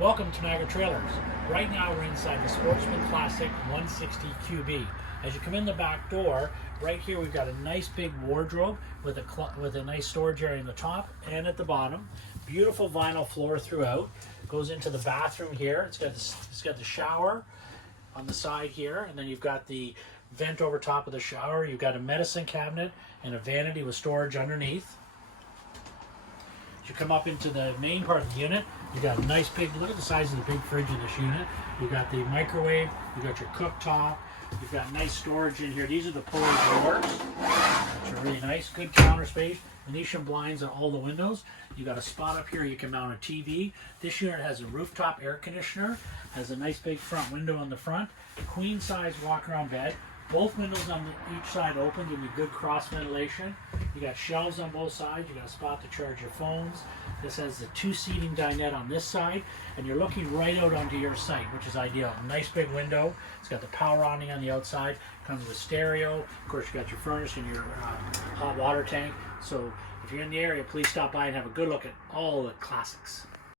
Welcome to Niagara Trailers. Right now we're inside the Sportsmen Classic 160 QB. As you come in the back door, right here we've got a nice big wardrobe with a nice storage area in the top and at the bottom. Beautiful vinyl floor throughout. Goes into the bathroom here. It's got the shower on the side here, and then you've got the vent over top of the shower. You've got a medicine cabinet and a vanity with storage underneath. As you come up into the main part of the unit, you've got a nice big, look at the size of the big fridge in this unit. You've got the microwave, you've got your cooktop, you've got nice storage in here. These are the pulley doors, which are really nice. Good counter space. Venetian blinds on all the windows. You've got a spot up here you can mount a TV. This unit has a rooftop air conditioner, has a nice big front window on the front, queen size walk around bed. Both windows on each side open, give you good cross ventilation. You got shelves on both sides. You got a spot to charge your phones. This has the 2-seating dinette on this side, and you're looking right out onto your site, which is ideal. Nice big window. It's got the power awning on the outside. Comes with stereo. Of course, you got your furnace and your hot water tank. So if you're in the area, please stop by and have a good look at all the classics.